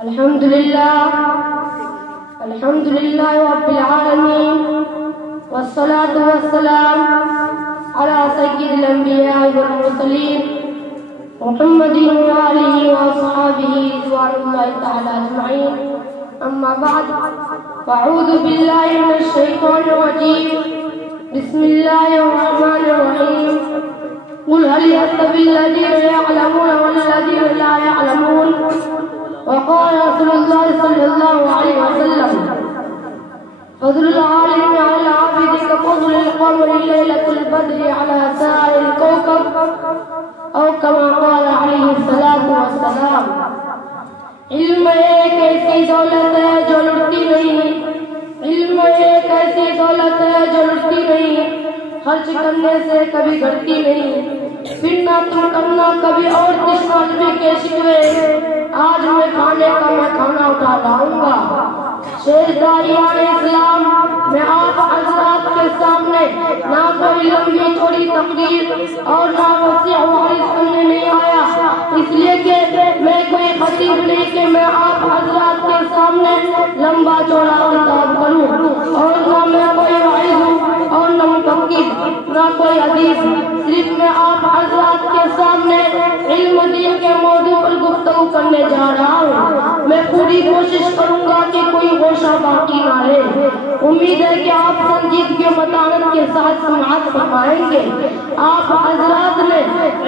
الحمد لله رب العالمين والصلاة والسلام على سيد الأنبياء والمرسلين محمد وآله وأصحابه رضوان الله تعالى أجمعين. أما بعد فأعوذ بالله من الشيطان الرجيم. بسم الله الرحمن الرحيم. قل هل يستوي الذين يعلمون والذين لا يعلمون. وقال رسول الله صلى الله عليه وسلم فضل العالم على العابد كفضل القمر ليلة البدر على سائر الكوكب او كما قال عليه الصلاة والسلام. علم ایک ایسی دولت ہے جو لٹتی نہیں. علم ایک ایسی دولت ہے جو لٹتی نہیں. خرچ کرنے سے کبھی گھٹتی نہیں. پھرنا تم کرنا کبھی اور تشنگی کے شکوے. آج میں کھانے کا میں کھانا اٹھا لاؤں گا. شیرداریان اسلام میں آپ حضرات کے سامنے نہ کوئی لمبی چوڑی تقریر اور نہ وسیع وعظ کرنے نہیں آیا. اس لیے کہ میں کوئی خطیب نہیں کہ میں آپ حضرات کے سامنے لمبا چوڑا خطاب کروں. اور نہ میں کوئی وعظ ہوں اور نہ مفکر نہ کوئی حدیث. صرف میں آپ حضرات کے سامنے علم دین کے موضوع پر گفتگو کرنے جا رہا ہوں. میں پوری کوشش کروں گا کہ کوئی گوشہ باقی نہ رہے. امید ہے کہ آپ سنجیدگی و متانت کے ساتھ سماعت فرمائیں گے. آپ حضرات نے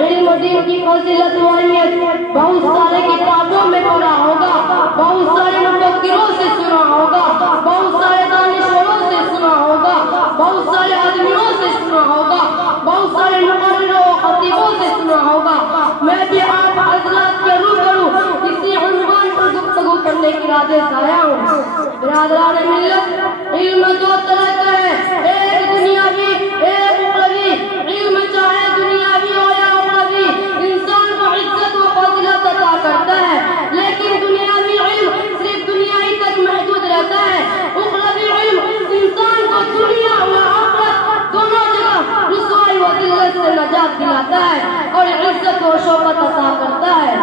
علم دین کی فضیلت و اہمیت بہت سارے کتابوں میں پڑھا ہوگا, بہت سارے مفکروں سے سنا ہوگا, بہت سارے دانشوروں سے سنا ہوگا, بہت سارے آدمیوں سے سنا ہوگا, بہت سارے مقرروں و خطیبوں سے سنا ہوگا. میں بھی آپ حضرات کے روبرو اسی عنوان پر گفتگو کرنے کی ارادے سے آیا ہوں. برادران ملت, علم دو طرح کا ہے, ایک دنیاوی ایک اخروی. علم چاہے دنیاوی ہو یا اخروی انسان کو عزت و فضیلت عطا کرتا ہے, لیکن دنیاوی علم صرف دنیا ہی تک محدود رہتا ہے. اخروی علم انسان کو دنیا و آخرت دونوں جگہ رسوائی و ذلت سے نجات دلاتا ہے اور عزت و شوکت عطا کرتا ہے.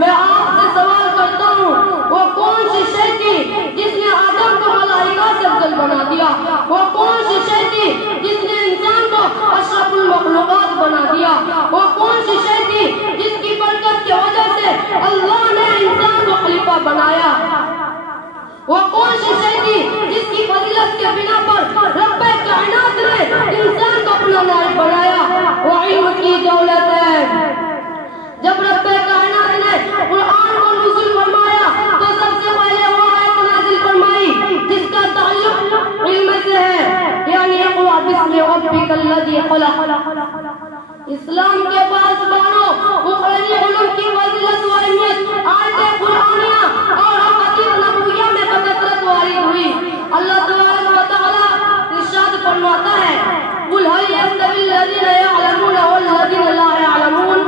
میں آپ سے سوال کرتا ہوں, وہ کون سی شے تھی جس نے آدم کو ملائکہ سے افضل بنا دیا؟ وہ کون سی شے تھی جس نے انسان کو اشرف المخلوقات بنا دیا؟ وہ کون سی شے تھی جس کی برکت کی وجہ سے اللہ نے انسان کو خلیفہ بنایا؟ وہ کون سی شے تھی جس کی فضیلت کے بنا پر رب کائنات نے انسان کو اپنا نائب بنایا؟ وہ علم کی دولت ہے. جب رب کائنات نے قرآن کو نزول فرمایا تو سب سے پہلے وہ آیت نازل فرمائی جس کا تعلق علم سے ہے, یعنی اقرأ باسم ربک الذی خلق. اسلام کے پاسبانوں اخروی علوم کی فضیلت و اہمیت آیت قرآنیہ اور احادیث نبویہ میں بکثرت وارد ہوئی. اللہ تبارک و تعالی ارشاد فرماتا ہے, قل هل يستوي الذين يعلمون والذين لا يعلمون.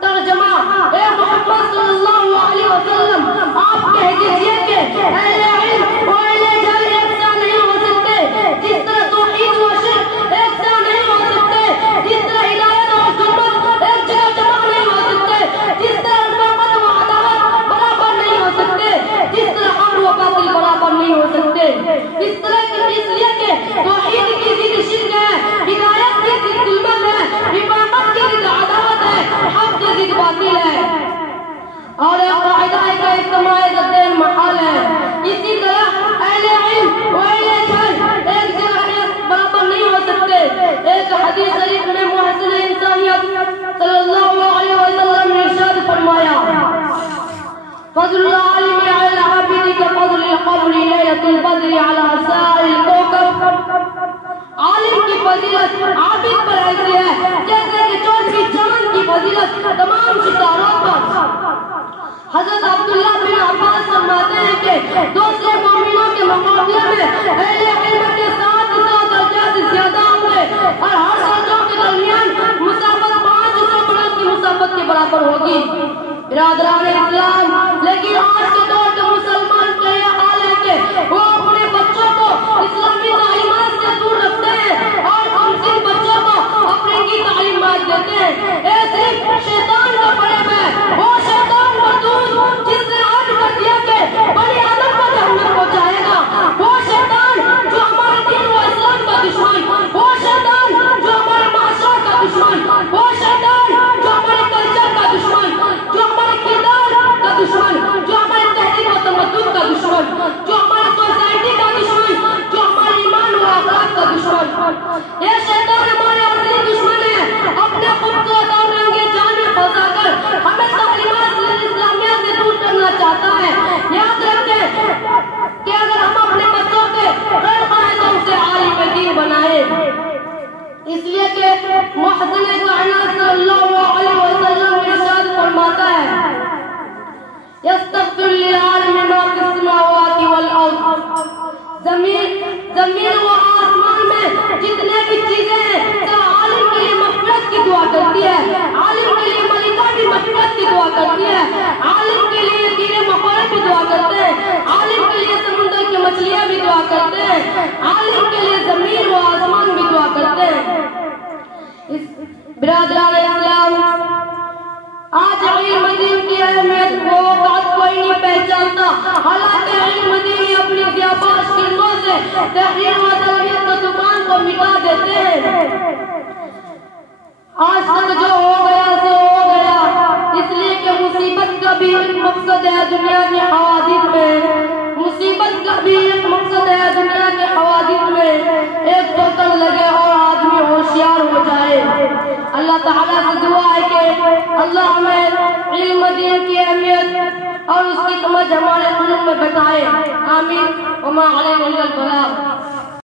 ترجمہ, اے محمد صلی اللہ علیہ وسلم آپ کہہ دیجئے کہ اہل علم و اہل جہل یکساں نہیں ہو سکتے, جس طرح توحید و شرک یکساں نہیں ہو سکتے, جس طرح ہدایت اور ظلمت ایک جگہ جمع نہیں ہو سکتے, جس طرح رفاقت و عداوت برابر نہیں ہو سکتے, جس طرح حق و باطل برابر نہیں ہو سکتے. اس لیے کہ توحید کی ضد شرک ہے, ہدایت کی ضد ظلمت ہے, رفاقت کی ضد عداوت ہے, حق کی ضد باطل ہے, اور قاعدہ کا اجتماع ضدین محال ہے. اسی طرح اہل علم و اہل جہل ایک جگہ برابر نہیں ہو سکتے. ایک حدیث شریف میں محسن انسانیت صلی اللہ علیہ وسلم نے ارشاد فرمایا, فضل العالم علی العابد كفضل القمر ليلة البدر على سائر الكوكب. عالم کی فضیلت عابد پر ایسی ہے جیسے کہ 24 چاند کی فضیلت تمام ستاروں پر. حضرت عبداللہ بن عباس فرماتے ہیں کہ دوسرے مومنوں کے مقابلے میں اہل علم کے 700 درجات زیادہ ہوں گے, اور ہر درجوں کے درمیان مسافت 500 برس کی مسافت کے برابر ہوگی. برادران اسلام, لیکن آج کے دور کے مسلمان کا یہ حال ہے کہ وہ اپنے بچوں کو اسلامی تعلیمات سے دور رکھتے ہیں اور ان بچوں کو اپنے کی تعلیمات دیتے ہیں. ایسے شیطان کا فریب ہے, وہ شیطان مردود جس نے آج کر دیا زمین و آسمان میں جتنے بھی چیزیں ہیں تو عالم کے لیے مغفرت کی دعا کرتی ہے، عالم کے لیے ملائکہ بھی مغفرت کی دعا کرتی ہے، عالم کے لیے کیڑے مکوڑے بھی دعا کرتے ہیں، عالم کے لیے سمندر کی مچھلیاں بھی دعا کرتے ہیں، عالم کے لیے زمین و آسمان بھی دعا کرتے ہیں۔ برادران اسلام، آج علم دین کی اہمیت کو بات کوئی نہیں پہچانتا، حالانکہ علم دین اپنی زیباش کلموں سے تحریر و تربیت و زبان کو مٹا دیتے ہیں۔ آج تک جو ہو گیا سو ہو گیا، اس لیے کہ مصیبت کا بھی ایک مقصد ہے دنیا کے حوادث میں، مصیبت کا بھی ایک مقصد ہے دنیا کے حوادث میں، ایک بوتل لگے اور آدمی ہوشیار ہو جائے۔ اللہ تعالیٰ سے دعا ہے کہ اللہ ہمیں علم دین کی اہمیت اور اس کی سمجھ ہمارے قلوب میں بتائے، آمین۔ وما علینا الا البلاغ۔